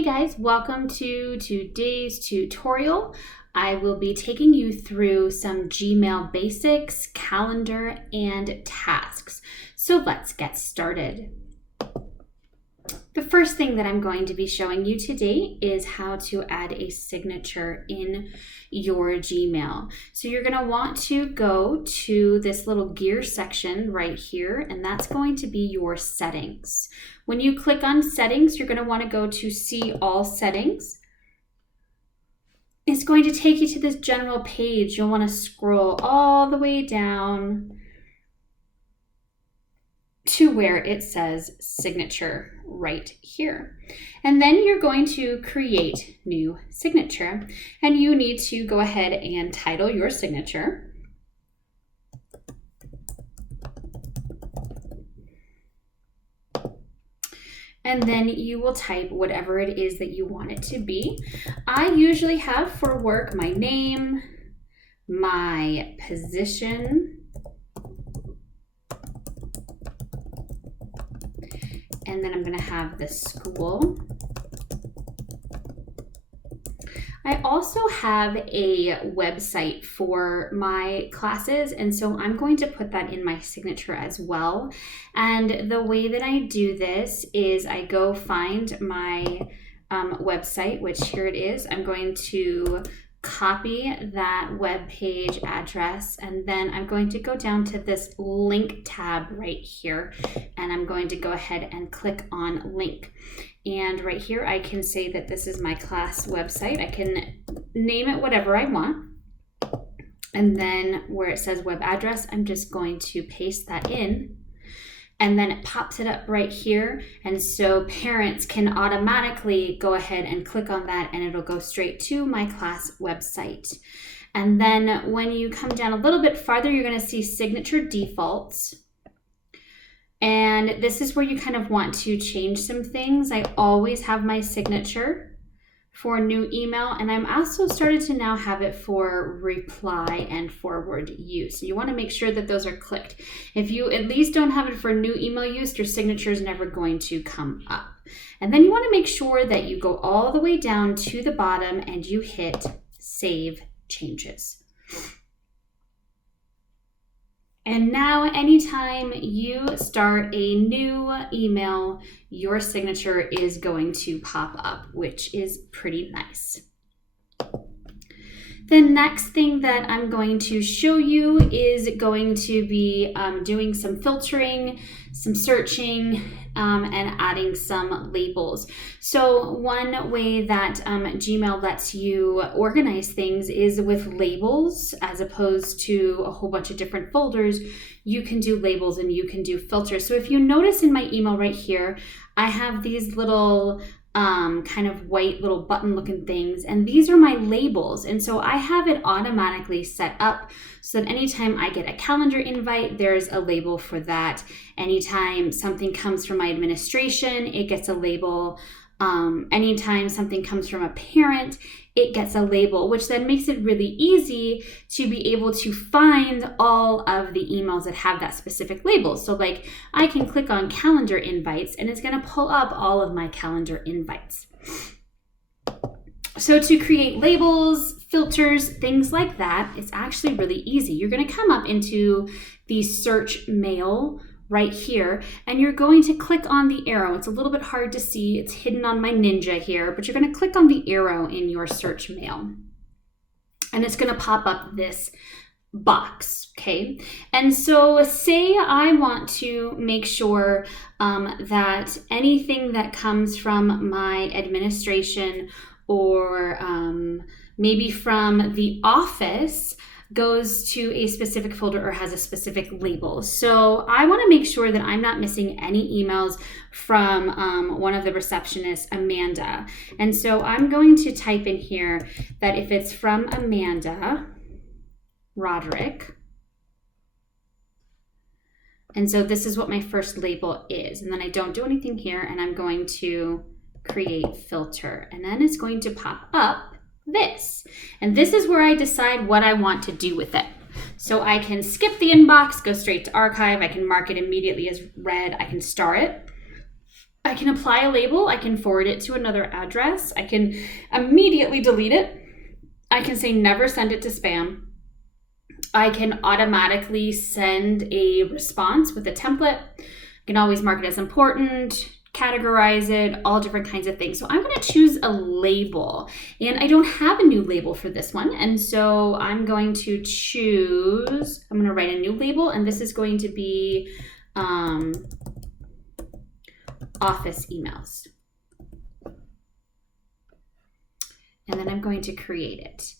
Hey guys, welcome to today's tutorial. I will be taking you through some Gmail basics, calendar, and tasks. So let's get started. The first thing that I'm going to be showing you today is how to add a signature in your Gmail. So you're going to want to go to this little gear section right here, and that's going to be your settings. When you click on settings, you're going to want to go to see all settings. It's going to take you to this general page. You'll want to scroll all the way down to where it says signature right here. And then you're going to create new signature, and you need to go ahead and title your signature. And then you will type whatever it is that you want it to be. I usually have for work my name, my position, and then I'm going to have the school. I also have a website for my classes, and so I'm going to put that in my signature as well. And the way that I do this is I go find my website, which here it is. I'm going to copy that web page address, and then I'm going to go down to this link tab right here, and I'm going to go ahead and click on link. And right here I can say that this is my class website. I can name it whatever I want, and then where it says web address, I'm just going to paste that in, and then it pops it up right here. And so parents can automatically go ahead and click on that, and it'll go straight to my class website. And then when you come down a little bit farther, you're going to see signature defaults. And this is where you kind of want to change some things. I always have my signature for new email, and I'm also started to now have it for reply and forward use. You want to make sure that those are clicked. If you at least don't have it for new email use, your signature is never going to come up. And then you want to make sure that you go all the way down to the bottom and you hit Save Changes. And now anytime you start a new email, your signature is going to pop up, which is pretty nice. The next thing that I'm going to show you is going to be doing some filtering, some searching, and adding some labels. So one way that Gmail lets you organize things is with labels, as opposed to a whole bunch of different folders. You can do labels and you can do filters. So if you notice in my email right here, I have these little kind of white little button looking things, and these are my labels. And so I have it automatically set up so that anytime I get a calendar invite, there's a label for that. Anytime something comes from my administration, it gets a label. Anytime something comes from a parent, it gets a label, which then makes it really easy to be able to find all of the emails that have that specific label. So like I can click on calendar invites, and it's going to pull up all of my calendar invites. So to create labels, filters, things like that, it's actually really easy. You're going to come up into the search mail right here, and you're going to click on the arrow. It's a little bit hard to see. It's hidden on my Ninja here, but you're going to click on the arrow in your search mail, and it's going to pop up this box, okay? And so say I want to make sure that anything that comes from my administration or maybe from the office goes to a specific folder or has a specific label. So I want to make sure that I'm not missing any emails from one of the receptionists, Amanda. And so I'm going to type in here that if it's from Amanda Roderick, and so this is what my first label is. And then I don't do anything here, and I'm going to create filter, and then it's going to pop up this. And this is where I decide what I want to do with it. So I can skip the inbox, go straight to archive. I can mark it immediately as read. I can star it. I can apply a label. I can forward it to another address. I can immediately delete it. I can say never send it to spam. I can automatically send a response with a template. I can always mark it as important, categorize it, all different kinds of things. So I'm going to choose a label, and I don't have a new label for this one. And so I'm going to write a new label, and this is going to be office emails. And then I'm going to create it.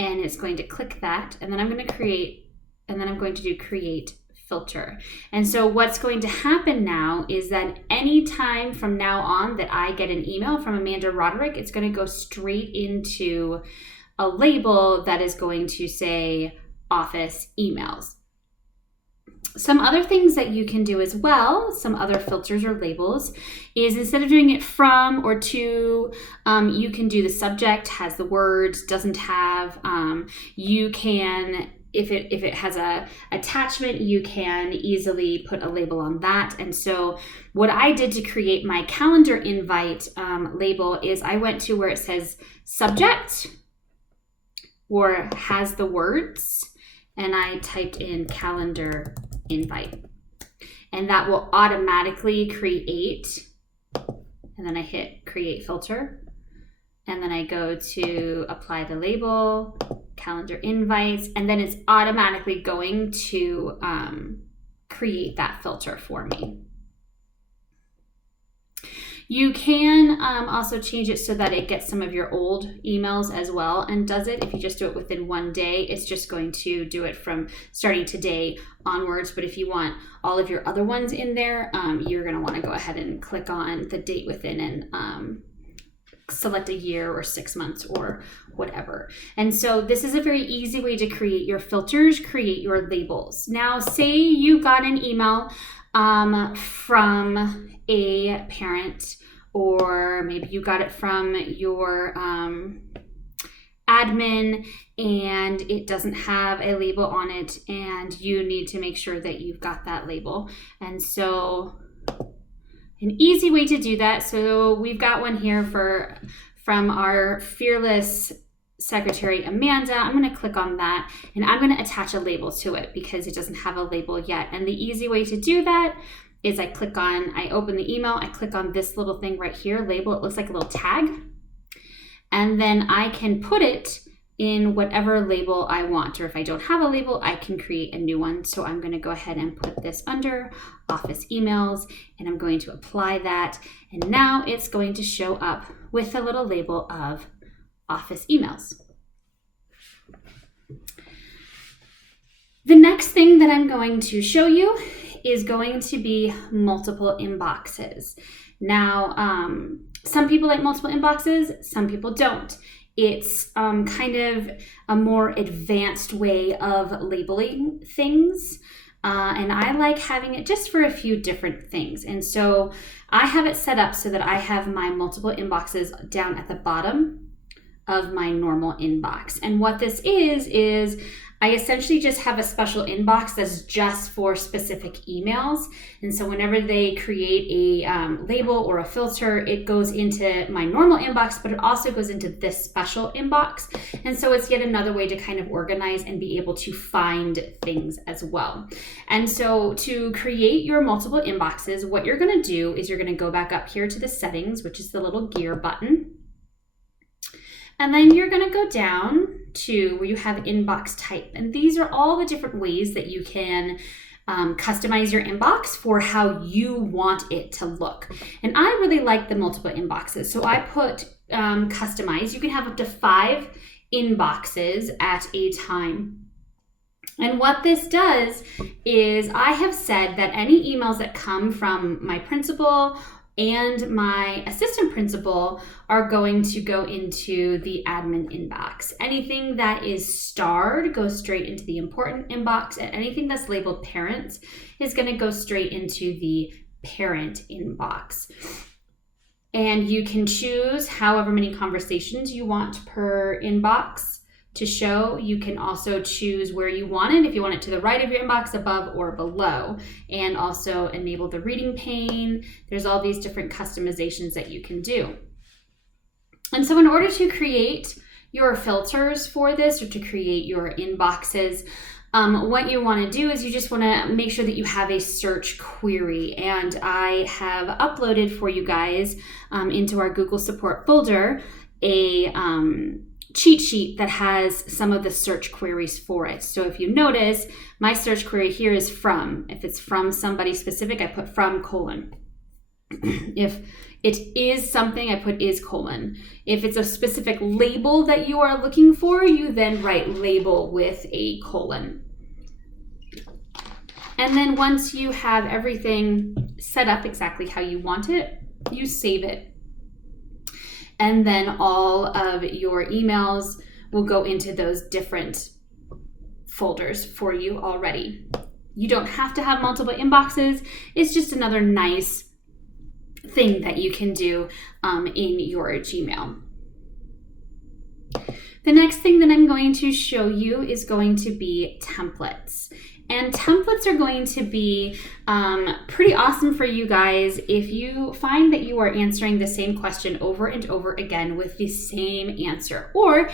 And it's going to click that, and then I'm going to do create filter. And so what's going to happen now is that anytime from now on that I get an email from Amanda Roderick, it's going to go straight into a label that is going to say office emails. Some other things that you can do as well, some other filters or labels, is instead of doing it from or to, you can do the subject has the words, doesn't have. You can, if it has a attachment, you can easily put a label on that. And so what I did to create my calendar invite label is I went to where it says subject or has the words, and I typed in calendar invite, and that will automatically create. And then I hit create filter, and then I go to apply the label, calendar invites, and then it's automatically going to create that filter for me. You can also change it so that it gets some of your old emails as well and does it. If you just do it within one day, it's just going to do it from starting today onwards. But if you want all of your other ones in there, you're going to want to go ahead and click on the date within and select a year or 6 months or whatever. And so this is a very easy way to create your filters, create your labels. Now, say you got an email from a parent, or maybe you got it from your admin and it doesn't have a label on it, and you need to make sure that you've got that label. And so an easy way to do that, so we've got one here from our fearless secretary Amanda. I'm going to click on that, and I'm going to attach a label to it because it doesn't have a label yet. And the easy way to do that is I open the email, I click on this little thing right here, label. It looks like a little tag, and then I can put it in whatever label I want, or if I don't have a label, I can create a new one. So I'm going to go ahead and put this under office emails, and I'm going to apply that, and now it's going to show up with a little label of office emails. The next thing that I'm going to show you is going to be multiple inboxes. Now, some people like multiple inboxes, some people don't. It's kind of a more advanced way of labeling things. And I like having it just for a few different things. And so I have it set up so that I have my multiple inboxes down at the bottom of my normal inbox. And what this is I essentially just have a special inbox that's just for specific emails. And so whenever they create a label or a filter, it goes into my normal inbox, but it also goes into this special inbox. And so it's yet another way to kind of organize and be able to find things as well. And so to create your multiple inboxes, what you're going to do is you're going to go back up here to the settings, which is the little gear button. And then you're going to go down to where you have inbox type. And these are all the different ways that you can customize your inbox for how you want it to look. And I really like the multiple inboxes. So I put customize. You can have up to 5 inboxes at a time. And what this does is I have said that any emails that come from my principal and my assistant principal are going to go into the admin inbox. Anything that is starred goes straight into the important inbox, and anything that's labeled parents is going to go straight into the parent inbox. And you can choose however many conversations you want per inbox to show. You can also choose where you want it, if you want it to the right of your inbox, above, or below, and also enable the reading pane. There's all these different customizations that you can do. And so in order to create your filters for this, or to create your inboxes, what you want to do is you just want to make sure that you have a search query. And I have uploaded for you guys into our Google support folder a cheat sheet that has some of the search queries for it. So if you notice, my search query here is from. If it's from somebody specific, I put from : if it is something, I put is : if it's a specific label that you are looking for, you then write label with a colon. And then once you have everything set up exactly how you want it, you save it. And then all of your emails will go into those different folders for you already. You don't have to have multiple inboxes. It's just another nice thing that you can do in your Gmail. The next thing that I'm going to show you is going to be templates. And templates are going to be pretty awesome for you guys if you find that you are answering the same question over and over again with the same answer. Or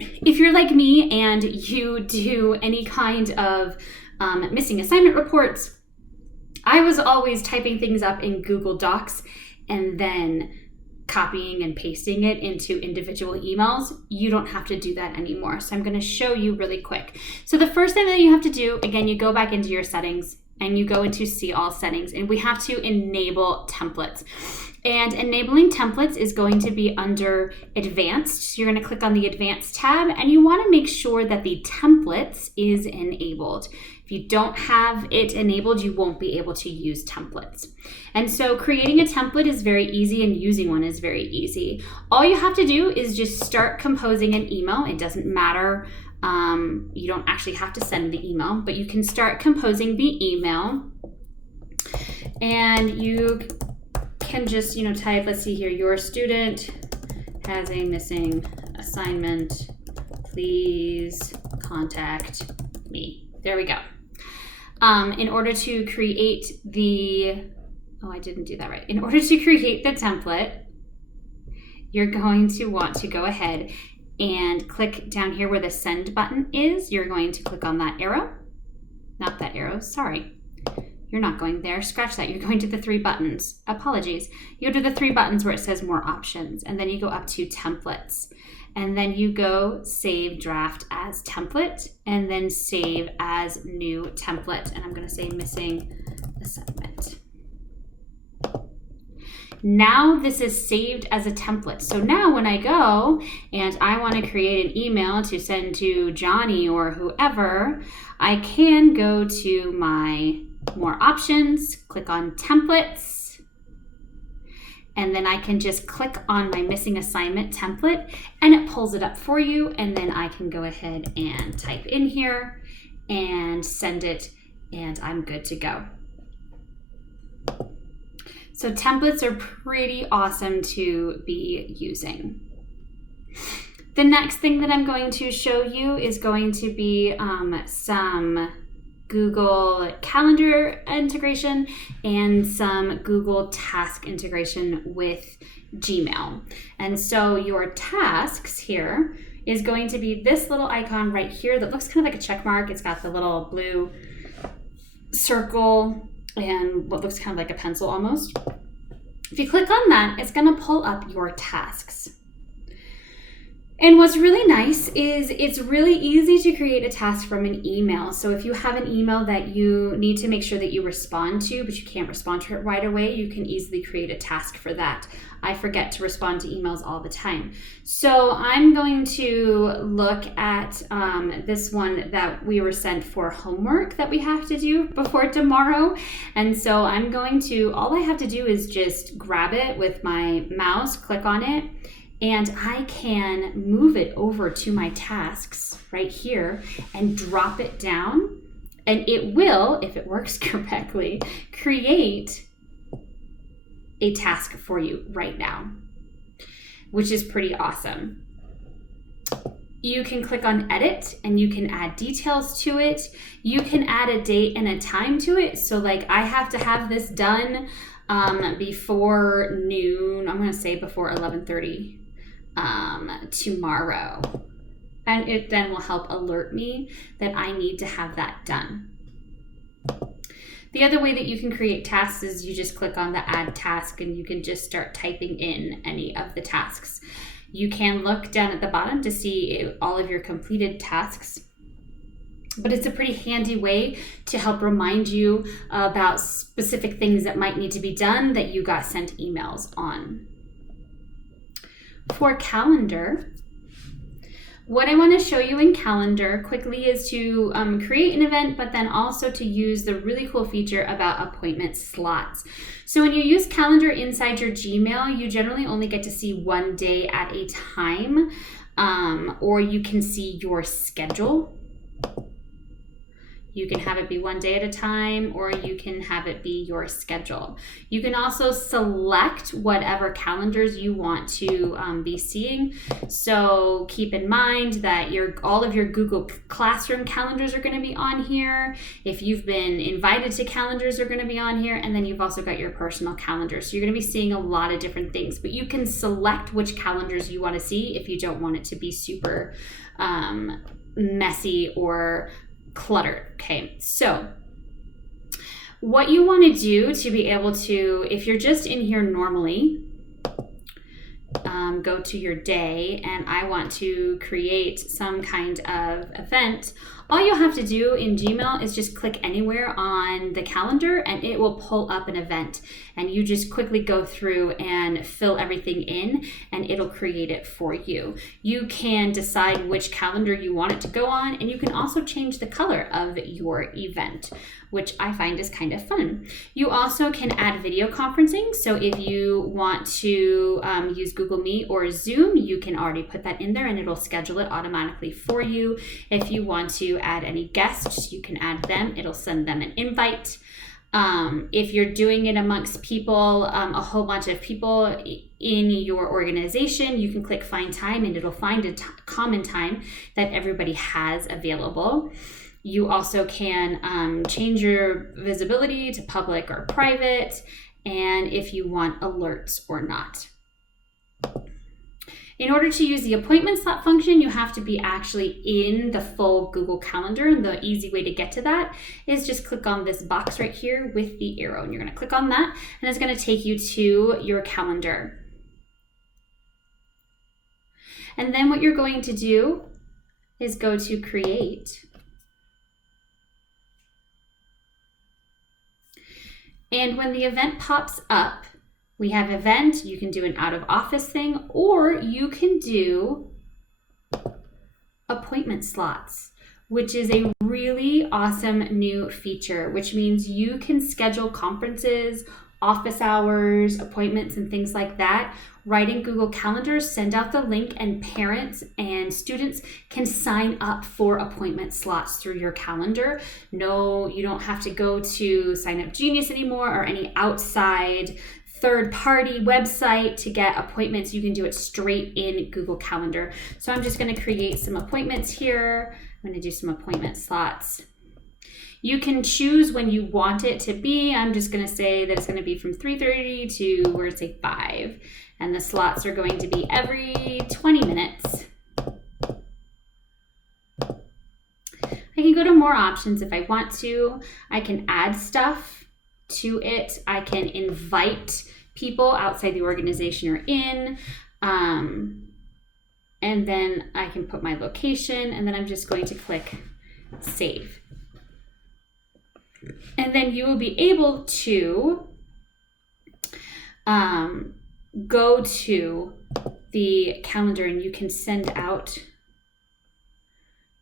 if you're like me and you do any kind of missing assignment reports, I was always typing things up in Google Docs and then copying and pasting it into individual emails. You don't have to do that anymore. So I'm going to show you really quick. So the first thing that you have to do, again, you go back into your settings and you go into see all settings, and we have to enable templates. And enabling templates is going to be under advanced. So you're going to click on the advanced tab, and you want to make sure that the templates is enabled. If you don't have it enabled, you won't be able to use templates. And so creating a template is very easy, and using one is very easy. All you have to do is just start composing an email. It doesn't matter. You don't actually have to send the email, but you can start composing the email. And you can just, type, let's see here, your student has a missing assignment. Please contact me. There we go. In order to create I didn't do that right. In order to create the template, you're going to want to go ahead and click down here where the send button is. You're going to click on that arrow. Not that arrow, sorry. You're not going there. Scratch that. You're going to the three buttons. Apologies. You go to the three buttons where it says more options, and then you go up to templates. And then you go save draft as template, and then save as new template. And I'm going to say missing assignment. Now this is saved as a template. So now when I go and I want to create an email to send to Johnny or whoever, I can go to my more options, click on templates, and then I can just click on my missing assignment template, and it pulls it up for you. And then I can go ahead and type in here and send it, and I'm good to go. So templates are pretty awesome to be using. The next thing that I'm going to show you is going to be some Google Calendar integration and some Google Task integration with Gmail. And so your tasks here is going to be this little icon right here that looks kind of like a check mark. It's got the little blue circle and what looks kind of like a pencil almost. If you click on that, it's going to pull up your tasks. And what's really nice is it's really easy to create a task from an email. So if you have an email that you need to make sure that you respond to, but you can't respond to it right away, you can easily create a task for that. I forget to respond to emails all the time. So I'm going to look at this one that we were sent for homework that we have to do before tomorrow. And so I'm going to, all I have to do is just grab it with my mouse, click on it, and I can move it over to my tasks right here and drop it down. And it will, if it works correctly, create a task for you right now, which is pretty awesome. you can click on edit and you can add details to it. You can add a date and a time to it. So like I have to have this done before noon. I'm going to say before 11:30 tomorrow. And it then will help alert me that I need to have that done. The other way that you can create tasks is you just click on the add task and you can just start typing in any of the tasks. You can look down at the bottom to see all of your completed tasks, but it's a pretty handy way to help remind you about specific things that might need to be done that you got sent emails on. For calendar, what I want to show you in Calendar quickly is to create an event, but then also to use the really cool feature about appointment slots. So when you use Calendar inside your Gmail, you generally only get to see one day at a time, or you can see your schedule. You can have it be one day at a time, or you can have it be your schedule. You can also select whatever calendars you want to be seeing. So keep in mind that all of your Google Classroom calendars are going to be on here. If you've been invited to calendars, are going to be on here. And then you've also got your personal calendar. So you're going to be seeing a lot of different things, but you can select which calendars you want to see if you don't want it to be super messy or cluttered. Okay, so what you want to do to be able to, if you're just in here normally, go to your day and I want to create some kind of event, all you'll have to do in Gmail is just click anywhere on the calendar and it will pull up an event, and you just quickly go through and fill everything in and it'll create it for you. You can decide which calendar you want it to go on, and you can also change the color of your event, which I find is kind of fun. You also can add video conferencing. So if you want to use Google Meet or Zoom, you can already put that in there and it'll schedule it automatically for you. If you want to add any guests, you can add them. It'll send them an invite. If you're doing it amongst people, a whole bunch of people in your organization, you can click find time and it'll find a common time that everybody has available. You also can change your visibility to public or private, and if you want alerts or not. In order to use the appointment slot function, you have to be actually in the full Google Calendar, and the easy way to get to that is just click on this box right here with the arrow, and you're going to click on that, and it's going to take you to your calendar. And then what you're going to do is go to Create. And when the event pops up, we have event, you can do an out of office thing, or you can do appointment slots, which is a really awesome new feature, which means you can schedule conferences, office hours, appointments, and things like that right in Google Calendar. Send out the link and parents and students can sign up for appointment slots through your calendar. No, you don't have to go to Sign Up Genius anymore or any outside third-party website to get appointments. You can do it straight in Google Calendar. So I'm just going to create some appointments here. I'm going to do some appointment slots. You can choose when you want it to be. I'm just going to say that it's going to be from 3:30 to, we're going to say 5. And the slots are going to be every 20 minutes. I can go to more options if I want to. I can add stuff to it. I can invite people outside the organization or in. And then I can put my location, and then I'm just going to click Save. And then you will be able to go to the calendar, and you can send out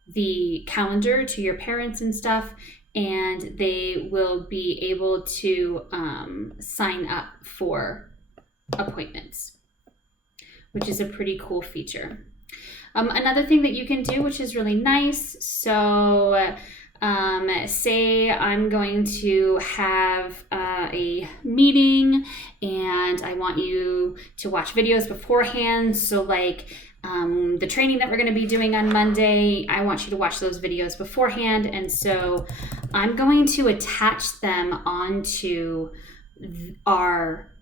the calendar to your parents and stuff, and they will be able to sign up for appointments, which is a pretty cool feature. Another thing that you can do, which is really nice, so say I'm going to have a meeting and I want you to watch videos beforehand. So like the training that we're going to be doing on Monday. I want you to watch those videos beforehand. And so I'm going to attach them onto our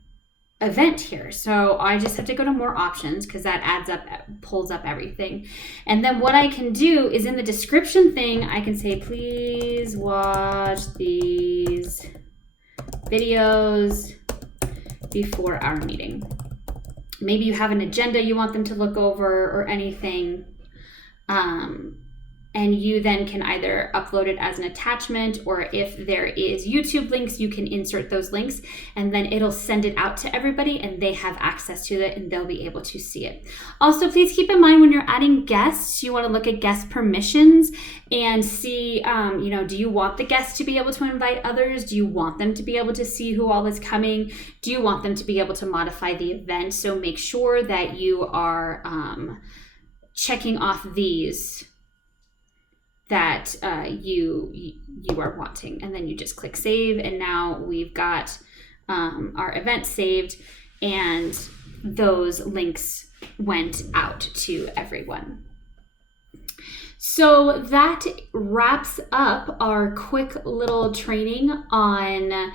event here. So I just have to go to more options because that adds up, pulls up everything. And then what I can do is in the description thing, I can say, please watch these videos before our meeting. Maybe you have an agenda you want them to look over or anything. And you then can either upload it as an attachment, or if there is YouTube links, you can insert those links and then it'll send it out to everybody and they have access to it and they'll be able to see it. Also, please keep in mind when you're adding guests, you want to look at guest permissions and see, do you want the guests to be able to invite others? Do you want them to be able to see who all is coming? Do you want them to be able to modify the event? So make sure that you are checking off these that you are wanting, and then you just click save, and now we've got our event saved and those links went out to everyone. So that wraps up our quick little training on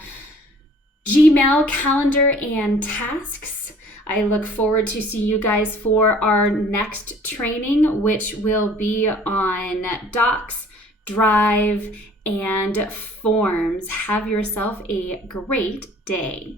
Gmail, calendar, and tasks. I look forward to see you guys for our next training, which will be on Docs, Drive, and Forms. Have yourself a great day.